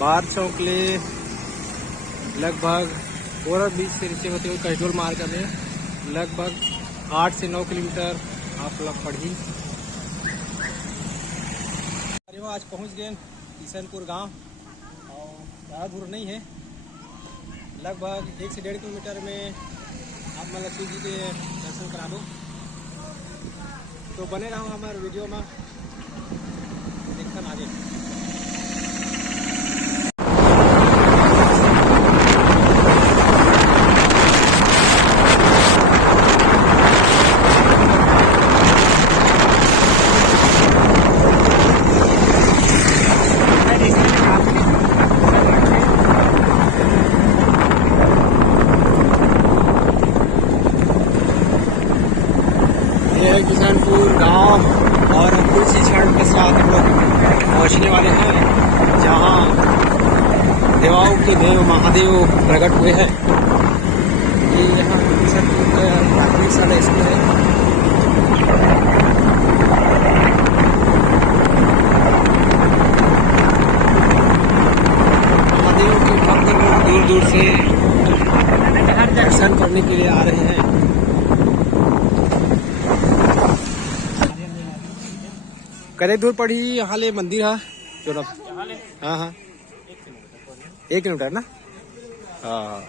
बार चौकले लगभग और बीच से नीचे होते हुए कसडोल मार्ग में लगभग 8 से 9 किलोमीटर आप लोग पढ़ी। आज पहुंच गए किशनपुर गांव और ज़्यादा दूर नहीं है, लगभग 1 से 1.5 किलोमीटर में आप मैं लक्ष्मी जी के दर्शन करा दो। तो बने रहो हमारे वीडियो में, देखकर आगे। किशनपुर गांव और कुछ ही क्षण के साथ हम लोग पहुँचने वाले हैं जहां देवाओं के देव महादेव प्रकट हुए हैं। ये यहाँ किशनपुर का प्राथमिक शाला स्कूल है। महादेव के भक्त लोग दूर दूर से दर्शन करने के लिए आ रहे हैं। करे दूर पड़ी यहाँ ले मंदिर है चलो। हाँ हाँ 1 किलोमीटर ना। हाँ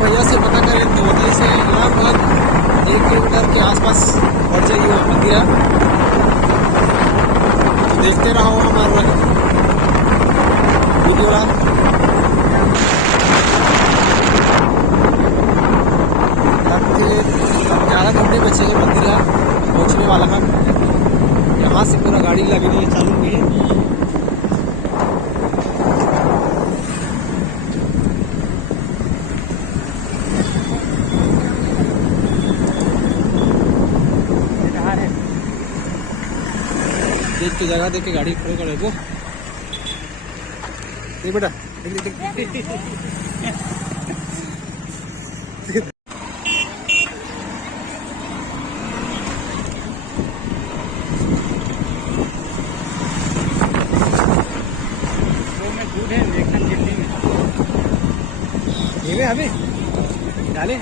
भैया से पता करें तो वहीं से लगभग 1 किलोमीटर के आसपास पड़ जाइए मंदिर। तो देखते रहो हमारा वीडियो। अब 11 घंटे बचे हैं, मंदिर पहुँचने वाला है। यहाँ से पूरा गाड़ी लगनी चालू हुई है। देख के जगह देख के गाड़ी खड़े करे वो देख बेटा देख। दूध है देखना जल्दी में अभी डाले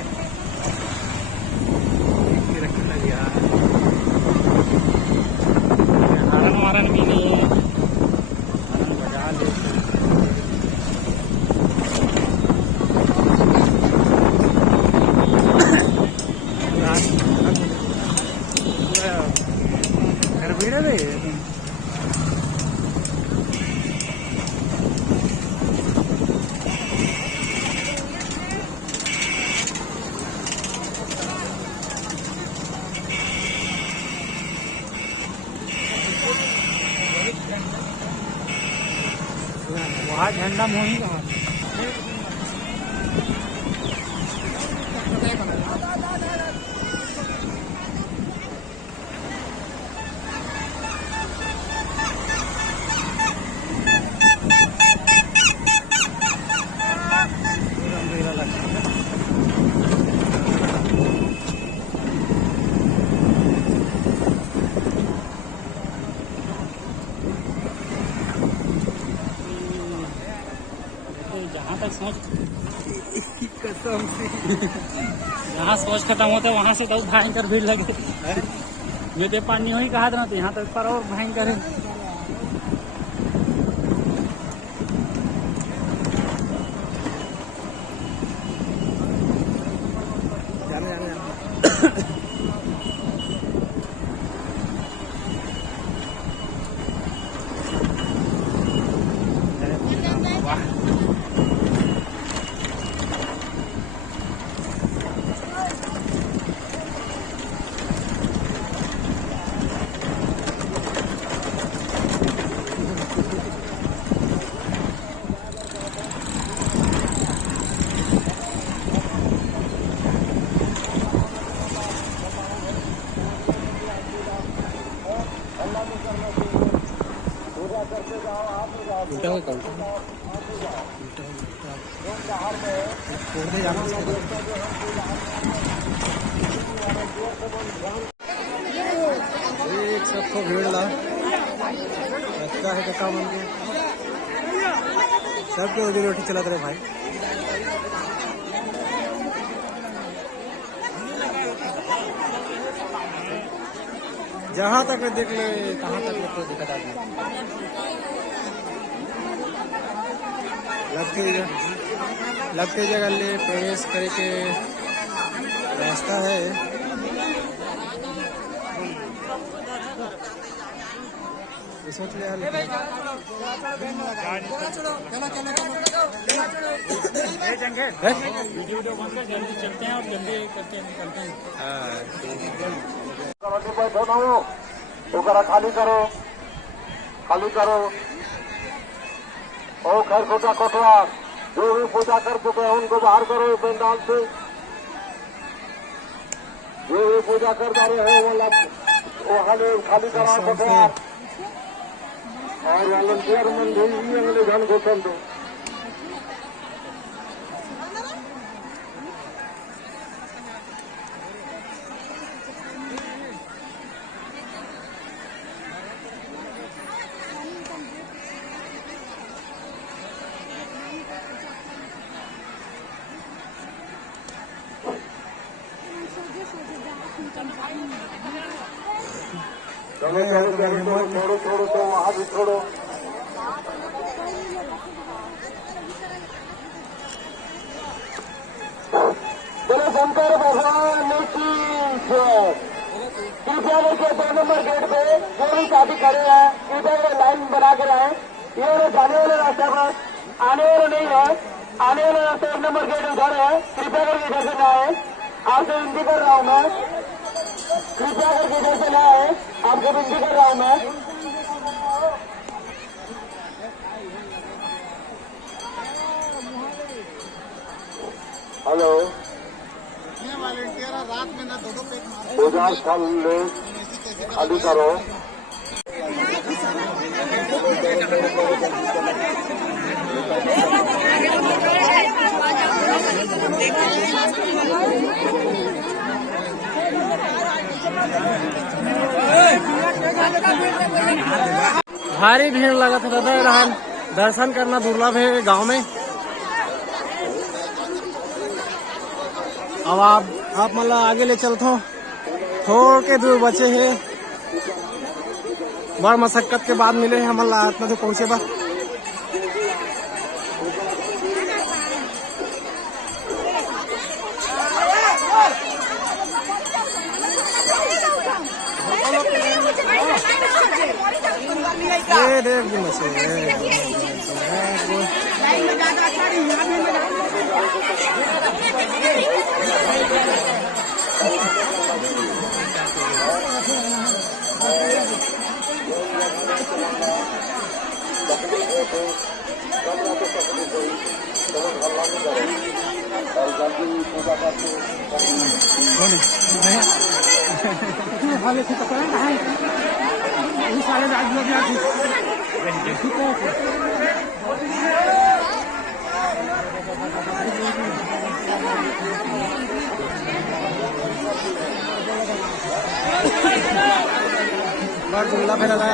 रखने लगे यार। हरण भी नहीं है, हरण बजा लेते घर भीड़ है। वहाँ झंडा मोही कहाँ जहाँ तक सोच कसम से जहाँ सोच खत्म होता है वहाँ से बहुत भयंकर भीड़ लगे। जो ते पानी हो ही कहा था ना, तो यहाँ तक पर और भयंकर है। उल्टा हुआ कौन छोड़ दे जाना। एक सबको भीड़ ला अच्छा है कक्का मन के सबके रोजी रोटी चलाते रहे भाई। जहाँ तक देख ले कहाँ तक कोई दिक्कत आती है। लगते जगह ले प्रवेश करे के रास्ता है। सोच ले वीडियो बंद कर, जल्दी चलते हैं और जल्दी करके निकलते हैं। खाली करो, खाली करो। ओ खरखोटा कोटवार जो भी पूजा कर चुके हैं उनको बाहर करो पंडाल से। जो भी पूजा कर जा रहे हो वो खाली करो कोटवार और वॉलंटियर मन भी अगले धन घोषण दो। चलो छोड़ो छोड़ो तो वहां भी छोड़ो। बोलो शंकर भगवान की जय। कृपया देखिए 2 नंबर गेट पे जो भी काफी खड़े हैं इधर लाइन बना कर आए। ये जाने वाले रास्ते पर आने वाले नहीं है, आने वाले रास्ते 1 नंबर गेट उधर है। कृपया करके इधर से न आए, आपसे विनती कर रहा हूँ मैं। कृपया करके इधर से न आए, आपको विनती कर रहा हूँ मैं। हेलो रात में ना 2 पेट पूजा स्थल खाली करो। भारी भीड़ लगा था दादा। दर्शन करना दुर्लभ है गांव में। अब आप मतलब आगे ले चलते थोड़ के दूर बचे है। बड़ मशक्कत के बाद मिले हैं हमारा इतना तो पहुंचे बा। देख दिन से दुर्लभ है दादा।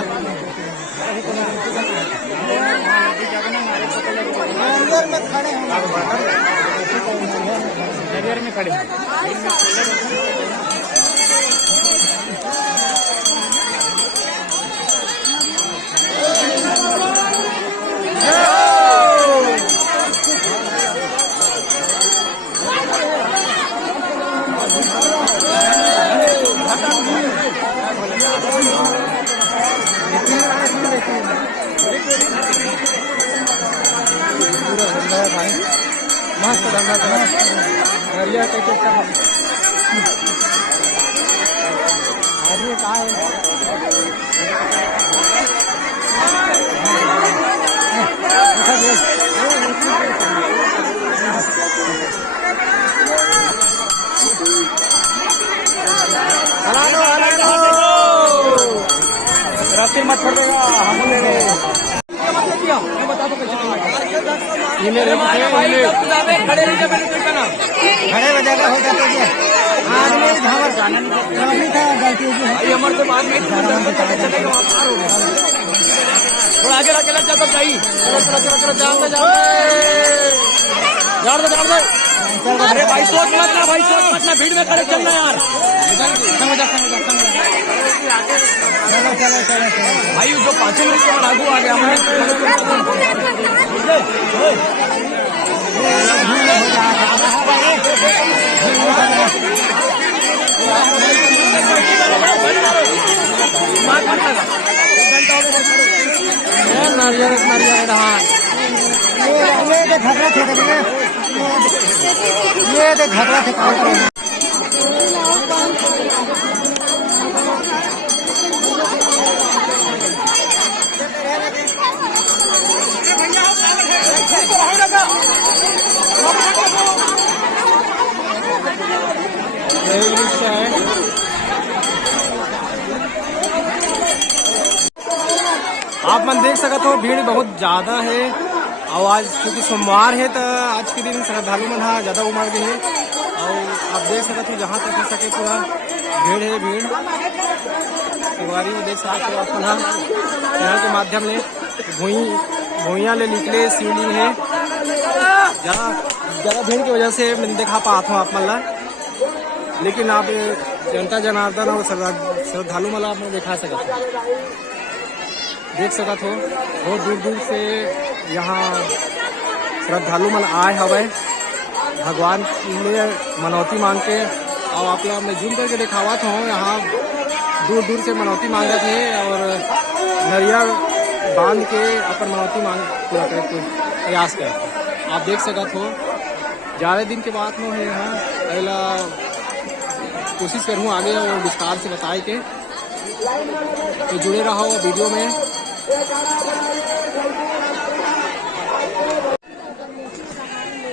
में खड़े मस्त धंधा चला नरिया कैसे आदमी कहाँ है रास्ते मत छोड़ेगा हम ले रहे मैं बता दो कैसे खड़े वजह हो जाते हैं आदमी धावर जाना नहीं था गलती होगी हमारे से बात नहीं थोड़ा आगे अकेला चलता चाहिए चलो अरे भाई सोच मत ना भीड़ में खड़े चलना यार चलो भाई जो 5 मिनट के बाद आगू आ गया ये घबरा थे काम करो आप मन देख सकते हो भीड़ बहुत ज्यादा है और आज क्योंकि सोमवार है तो आज के दिन श्रद्धालु मन ज्यादा उमड़ गए है और आप देख सकते हो जहाँ तक हो सके पूरा भीड़ है भीड़ शिववारी में देख सकते हो अपन चैनल के माध्यम से भूइया ले निकले शिवलिंग है ज़्यादा भीड़ की वजह से मैं देखा पाता हूँ आप मल्ला लेकिन आप जनता जनार्दन और श्रद्धालु मला आप दिखा सकते हो देख सकते हो बहुत दूर दूर से यहाँ श्रद्धालु मन आए हवे भगवान ने मनौती मांग के और आप लोग मैं जूम करके दिखावा था यहाँ दूर दूर से मनौती मांगे थे और नरिया बांध के अपन मनौती मांग पूरा करे के प्रयास करे आप देख सकते हो 11 दिन के बाद में है यहाँ पहला कोशिश करूँ आगे और विस्तार से बताए के तो जुड़े रहो वीडियो में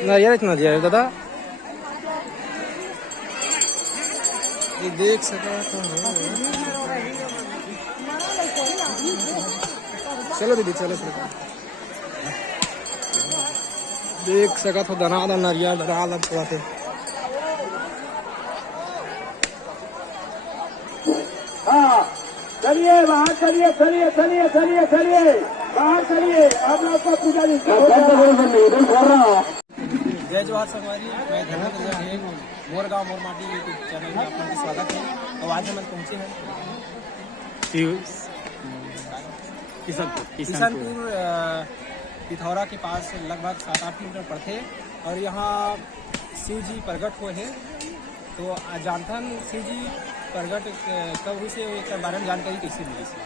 नरिया इतना दिया है दादा ये देख सका चलो दीदी चलो देख सका तो दनादन नरिया दनादन थोड़ा थे हाँ चलिए बाहर चलिए बाहर चलिए आप लोग को पूजा जय जोहार संगवारी मैं धर्मेंद्र है मोर गाँव मोर माटी यूट्यूब चैनल में आपका स्वागत है और आज हम पहुँचे हैं किशनपुर पिथौरा के पास लगभग 7-8 किलोमीटर पड़ते और यहाँ शिव जी प्रकट हुए हैं तो जानता शिव जी प्रकट कब हुई से एक बारे में जानकारी कैसे मिली से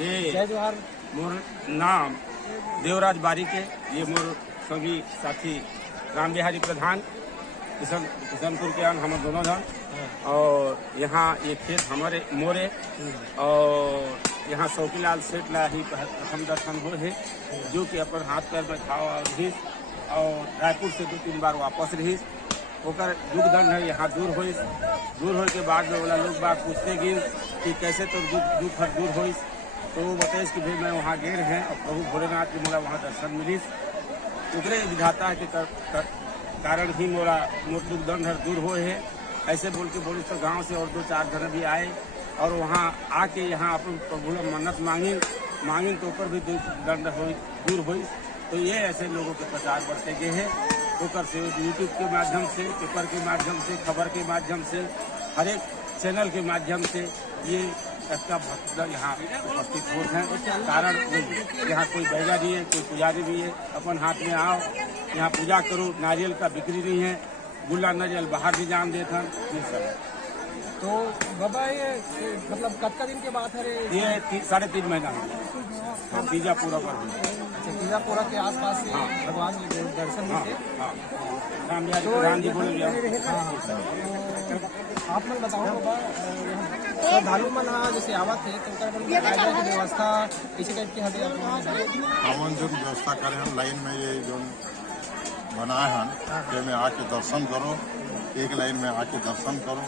ये जय जोहार मोर नाम देवराज बारी के ये मोर संगी साथी राम बिहारी प्रधान किशनपुर के हम दोनों जन और यहाँ ये खेत हमारे मोरे और यहाँ शौकीलाल सेठ ला ही प्रथम दर्शन हुए है जो कि अपन हाथ पैर में घाव रही और रायपुर से 2-3 बार वापस रही ओकर दुख दंड है यहाँ दूर हो के बाद में बोला लोग बात पूछते गिन कि कैसे तो दुख दूर हो तो वो बताइस कि भाई मैं वहाँ गए हैं और प्रभु भोलेनाथ की मोला वहाँ दर्शन मिली उतरे विधाता के कारण ही मोर दुख दंड दूर हो है ऐसे बोल के बोले तो गाँव से और 2-4 जन भी आए और वहाँ आके यहाँ अपन प्रभु मन्नत मांगी तो ऊपर भी दुख दंड दूर हुई तो ये ऐसे लोगों के प्रचार बढ़ते गए हैं ओकर से यूट्यूब के माध्यम से पेपर के माध्यम से खबर के माध्यम से हर एक चैनल के माध्यम से ये सबका भक्त यहाँ उपस्थित होते हैं। कारण यहाँ कोई बैगा नहीं है, कोई पुजारी नहीं है। अपन हाथ में आओ, यहाँ पूजा करो। नारियल का बिक्री नहीं है, गुल्ला नारियल बाहर भी जान देते हैं। ये सब है। तो बाबा ये मतलब कब का दिन के बाद है रे? ये 3.5 महीना हो बीजापुरा पर भी। बीजापुरा के आसपास से भगवान जी के दर्शन भी थे। राम बिहारी प्रधान जी बोले आप लोग बताओ बाबा, श्रद्धालु मन जैसे आवत है तो व्यवस्था इसी टाइप की हटे हमन जो व्यवस्था करे हैं लाइन में ये जो बनाए हैं में आके दर्शन करो, एक लाइन में आके दर्शन करो,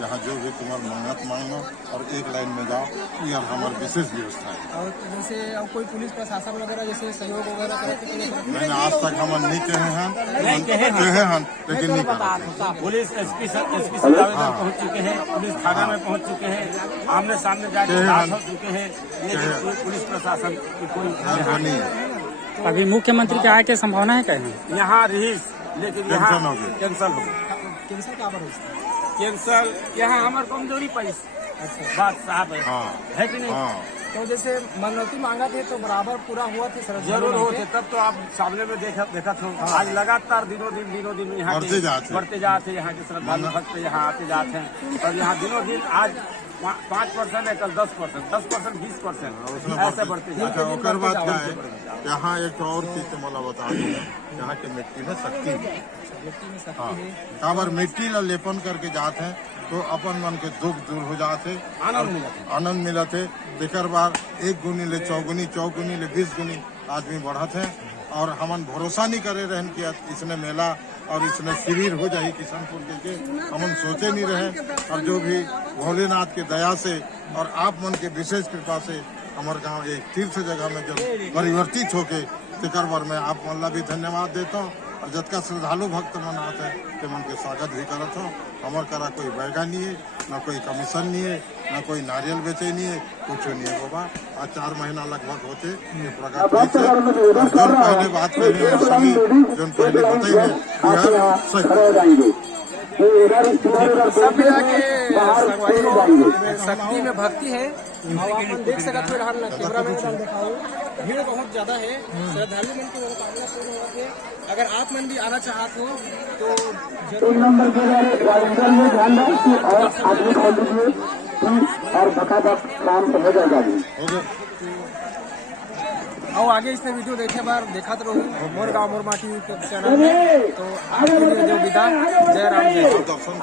यहाँ जो भी तुम्हारी मन्नत मांगो और एक लाइन में जाओ। ये हमारी विशेष व्यवस्था है। और जैसे अब कोई पुलिस प्रशासन वगैरह जैसे सहयोग वगैरह करते मैंने आज तक हम नहीं कहे हैं, लेकिन नहीं कहा। पुलिस एसपी से आवेदन पहुँच चुके हैं, पुलिस थाना में पहुँच चुके हैं, आमने सामने जाके बात हो चुके हैं। ये पुलिस प्रशासन की कोई नहीं है। अभी मुख्यमंत्री के आए के संभावना है कहीं यहाँ रहीस, लेकिन यहाँ कैंसल हो गया। कैंसर का आवर होता है? कैंसल यहाँ हमारे कमजोरी पैसा बात साहब है कि नहीं? तो जैसे मनौती मांगा थे तो बराबर पूरा हुआ थे सर? जरूर होते, तब तो आप सामने में देखा था। आज लगातार दिनों दिन यहाँ बढ़ते जाते, यहाँ के श्रद्धालु भक्त यहाँ आते जाते हैं। और यहाँ दिनों दिन आज 5% है, कल 10%, 20% ऐसे बढ़ते जाते हैं। ओकर बात क्या है, यहाँ एक और चीज मला बता दूं, यहाँ के मिट्टी में शक्ति है। हाँ, काबर मिट्टी ला लेपन करके जाते हैं तो अपन मन के दुख दूर हो जाते, आनंद मिलते। तेकर बाद 1 गुनी ले 4 गुनी, 4 गुनी ले 20 गुनी आदमी बढ़त है। और हमन भरोसा नहीं करे रहन कि इसने मेला और इसने शिविर हो जाए किशनपुर के हमन सोचे नहीं रहे। और जो भी भोलेनाथ की दया से और आप मन के विशेष कृपा से हमारे गांव एक तीर्थ जगह में जब परिवर्तित होके तेकर बार मैं आप मन ला भी धन्यवाद देता हूँ। और जतका श्रद्धालु भक्त मन आते हैं ते मन के स्वागत भी करत हो। हमार करा कोई बैगा नहीं है, न कोई कमीशन नहीं है, न कोई नारियल बेचे नहीं है, कुछ नहीं है बाबा। आज 4 महीना लगभग होते ये प्रगति से। और जो पहले बात करें सभी जो पहले बताइए सब मिला के शक्ति में भक्ति है। और आप देख सकते हो कैमरा में दिखाओ, भीड़ बहुत ज्यादा है। श्रद्धालु मन की मनोकामना पूर्ण होती है। अगर आप मन भी आना चाहते हो तो जरूर और बकायदा काम हो जाएगा। और आगे इसने वीडियो देखे बार देखा तो रहो मोर गाँव मोर माटी यूट्यूब चैनल में। तो आपके लिए जो विदा, जय राम जय। दर्शन